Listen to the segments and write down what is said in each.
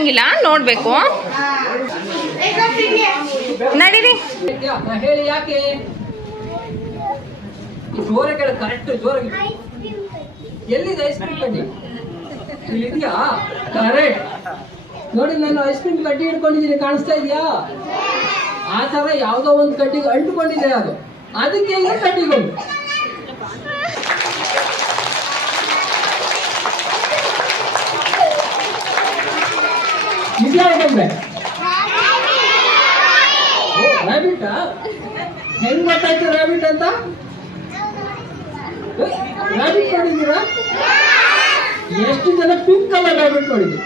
ಹೇಳಂಗಿಲ್ಲ, ನೋಡ್ಬೇಕು. ನಡೀರಿ. ಹೇಳಿ ಯಾಕೆ ಜೋರ ಕೇಳ, ಕರೆಕ್ಟ್ ಜೋರಾಗಿ. ಎಲ್ಲಿದೆ ಐಸ್ ಕ್ರೀಮ್ ಕಡ್ಡಿ? ಇಲ್ಲಿದೆಯಾ? ಕರೆಕ್ಟ್. ನೋಡಿ, ನಾನು ಐಸ್ ಕ್ರೀಮ್ ಕಡ್ಡಿ ಹಿಡ್ಕೊಂಡಿದ್ದೀನಿ, ಕಾಣಿಸ್ತಾ ಇದೆಯಾ? ಆ ತರ ಯಾವ್ದೋ ಒಂದು ಕಡ್ಡಿಗೆ ಅಂಟುಕೊಂಡಿದೆ, ಅದಕ್ಕೆ ಈಗ ಕಡ್ಡಿಗೊಂಡು. ಇದ್ಯಾವುದಂದ್ರೆ ರ್ಯಾಬಿಟಾ? ಹೆಂಗ್ ಗೊತ್ತಾಯ್ತು ರ್ಯಾಬಿಟ್ ಅಂತ? ರ್ಯಾಬಿಟ್ ನೋಡಿದ್ದೀರಾ? ಎಷ್ಟು ಜನ ಪಿಂಕ್ ಕಲರ್ ರ್ಯಾಬಿಟ್ ನೋಡಿದ್ದೀವಿ?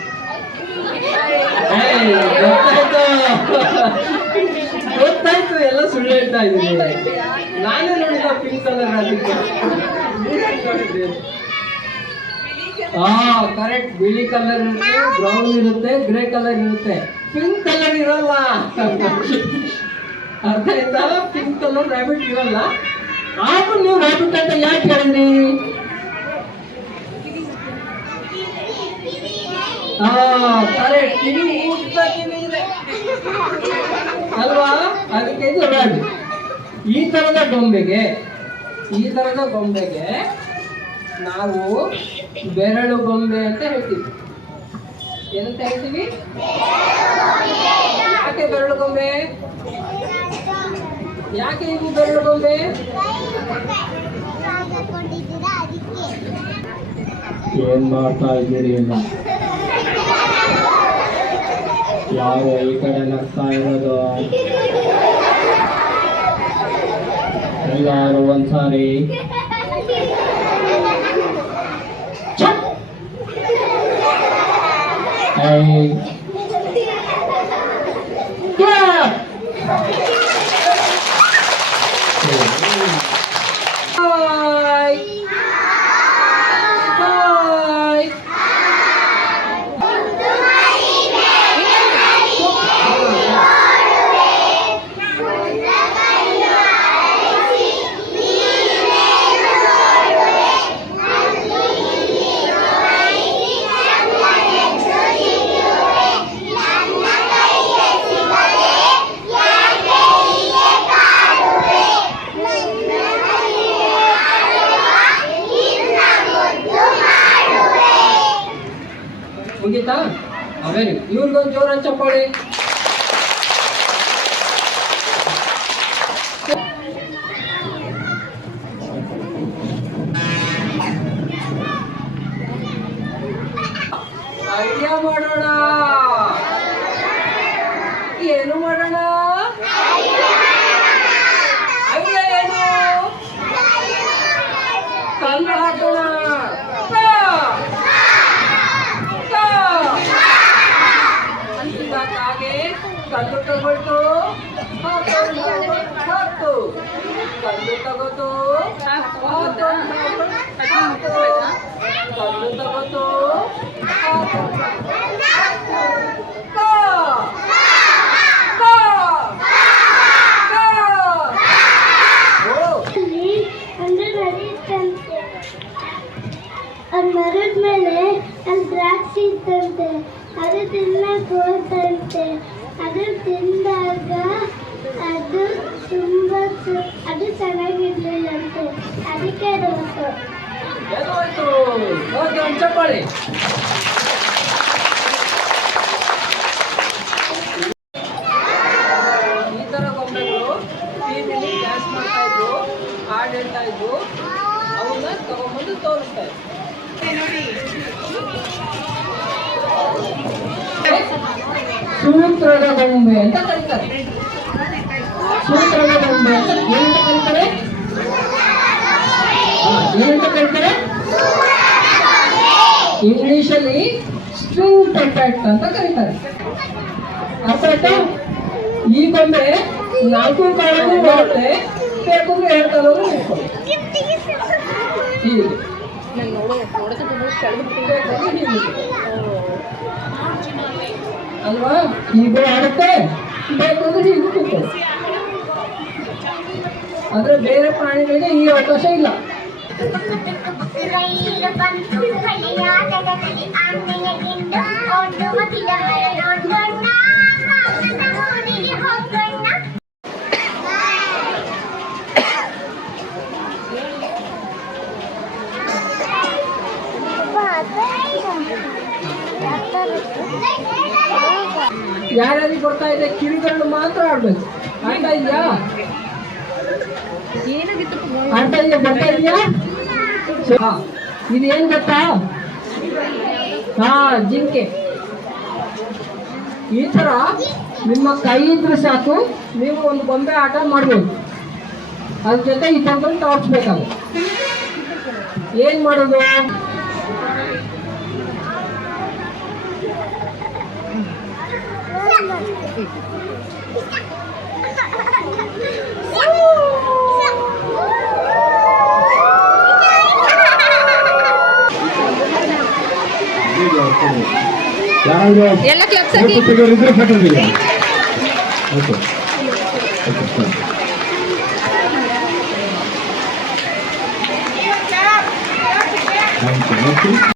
ಗೊತ್ತಾಯ್ತು, ಎಲ್ಲ ಸುಳ್ಳು ಹೇಳ್ತಾ ಇದ್ದೀನಿ. ನಾನೇ ನೋಡಿದ ಪಿಂಕ್ ಕಲರ್ ರ್ಯಾಬಿಟ್. ಕರೆಕ್ಟ್. ಬಿಳಿ ಕಲರ್ ಇರುತ್ತೆ, ಬ್ರೌನ್ ಇರುತ್ತೆ, ಗ್ರೇ ಕಲರ್ ಇರುತ್ತೆ, ಪಿಂಕ್ ಕಲರ್ ಇರಲ್ಲ. ಅರ್ಥ ಆಯ್ತಾ? ಪಿಂಕ್ ಕಲರ್ ರ್ಯಾಬಿಟ್ ಇರಲ್ಲ. ಆದ್ರೂ ನೀವು ರ್ಯಾಬಿಟ್ ಅಂತ ಯಾಕೆ ಹೇಳಿದ್ರಿ? ಕರೆಕ್ಟ್. ಕಿವಿ ಉದ್ದ ಕಿವಿ ಇದೆ ಅಲ್ವಾ? ಅದಕ್ಕೆ ಇದು ರ್ಯಾಬಿಟ್. ಈ ತರದ ಗೊಂಬೆಗೆ ನಾವು ಬೆರಳು ಗೊಂಬೆ ಅಂತ ಹೇಳ್ತೀವಿ. ಏನಂತ ಹೇಳ್ತೀವಿ? ಯಾಕೆ ಬೆರಳು ಗೊಂಬೆ? ಯಾಕೆ ಇದು ಬೆರಳು ಗೊಂಬೆ? ಏನ್ ಮಾಡ್ತಾ ಇದ್ದೀರಿ? ಯಾರು ಈ ಕಡೆ ನಗ್ತಾ ಇರೋದು? ಎಲ್ಲಾರು ಒಂದ್ಸಾರಿ ಮುಗೀತಾ? ಅವೇನು ಇವ್ರಿಗೊಂದು ಜೋರ ಚಪ್ಪಾಳಿ. ಐಡಿಯಾ ಮಾಡೋಣ. ಏನು ಮಾಡೋಣ? ಐಡಿಯಾ ಏನು? ಕಲ್ಲು ಹಾಕೋಣ. ಕಲ್ಲು ತಗೊಳ್ತು, ಕಲ್ಲು ತಗೋತು, ಕಲ್ಲು ತಗೋತು. ಮರದ ಮೇಲೆ ಅಲ್ಲಿ ದ್ರಾಕ್ಷಿ ಇತ್ತಂತೆ, ಅದು ತಿನ್ನಕ್ಕೆ ಹೋದಂತೆ. ಅದು ತಿಂದಾಗ ಅದು ಅದು ಚೆನ್ನಾಗಿರ್ಲಿಲ್ಲಂತೆ, ಅದಕ್ಕೆ ಹೋಯ್ತು. ಚಪ್ಪಾಳಿ. ಈ ತರ ಗೊಂಬೆಗಳು ಟಿವಿಲಿ ಡ್ಯಾನ್ಸ್ ಮಾಡ್ತಾ ಇದ್ರು, ಹಾಡು ಹೇಳ್ತಾ ಇದ್ರು, ಅವನ್ನ ತಗೊಂಡ್ಬಂದು ತೋರಿಸ್ತಾ ಇದ್ರು. ಸೂತ್ರದ ಗೊಂಬೆ ಅಂತ ಕರೀತಾರೆ. ಸೂತ್ರದ ಗೊಂಬೆ ಅಂತ ಏನಂತ ಕರೀತಾರೆ? ಇಂಗ್ಲಿಷಲ್ಲಿ ಸ್ಟ್ರಿಂಗ್ ಪೆಟೆಟ್ ಅಂತ ಕರೀತಾರೆ. ಅರ್ಥ ಆಯ್ತಾ? ಈ ಗೊಂಬೆ 4 ಕಾಲಕ್ಕೂ ಬರುತ್ತೆ, ಬೇಕಂದ್ರೆ 2 ಕಾಲಕ್ಕೂ ಇಟ್ಕೊಳ್ಳಿ. ಹೀಗೆ ಅಲ್ವಾ? ಹೀಗೂ ಆಡುತ್ತೆ, ಬೇಕಂದ್ರೆ ಹೀಗೂ ಕೂತ್ಕೊಳ್ಳಿ. ಆದ್ರೆ ಬೇರೆ ಪ್ರಾಣಿಗಳಿಗೆ ಈ ಅವಕಾಶ ಇಲ್ಲ. ಬಂತು ಹಾಕೊಂಡು ಮತ್ತಿದ ಮೇಲೆ ನೋಡ್ಕೊಂಡ ಕಾಕನ ಊರಿಗೆ ಹೋಗೋಣ. ಯಾರ್ಯಾರಿಗೆ ಬರ್ತಾ ಇದೆ ಕಿರುಗರಳು ಮಾತ್ರ ಆಡ್ಬೇಕು. ಆಡ್ತಾ ಇದೆಯಾ? ಆಡ್ತಾ ಇದೆಯಾ? ಬರ್ತಾ ಇದೆಯಾ? ಹಾ, ಇದು ಏನ್ ಗೊತ್ತಾ? ಹಾ, ಜಿಂಕೆ. ಈ ತರ ನಿಮ್ಮ ಕೈ ಇದ್ರೆ ಸಾಕು, ನೀವು ಒಂದು ಗೊಂಬೆ ಆಟ ಮಾಡ್ಬೋದು. ಅದ್ರ ಜೊತೆ ಈ ತಂತ್ರ ತೋರಿಸ್ಬೇಕಾಗುತ್ತೆ. ಏನ್ ಮಾಡೋದು? ಎಲ್ಲ ಕ್ಲಬ್ಸ್ ಆಗಿ Okay.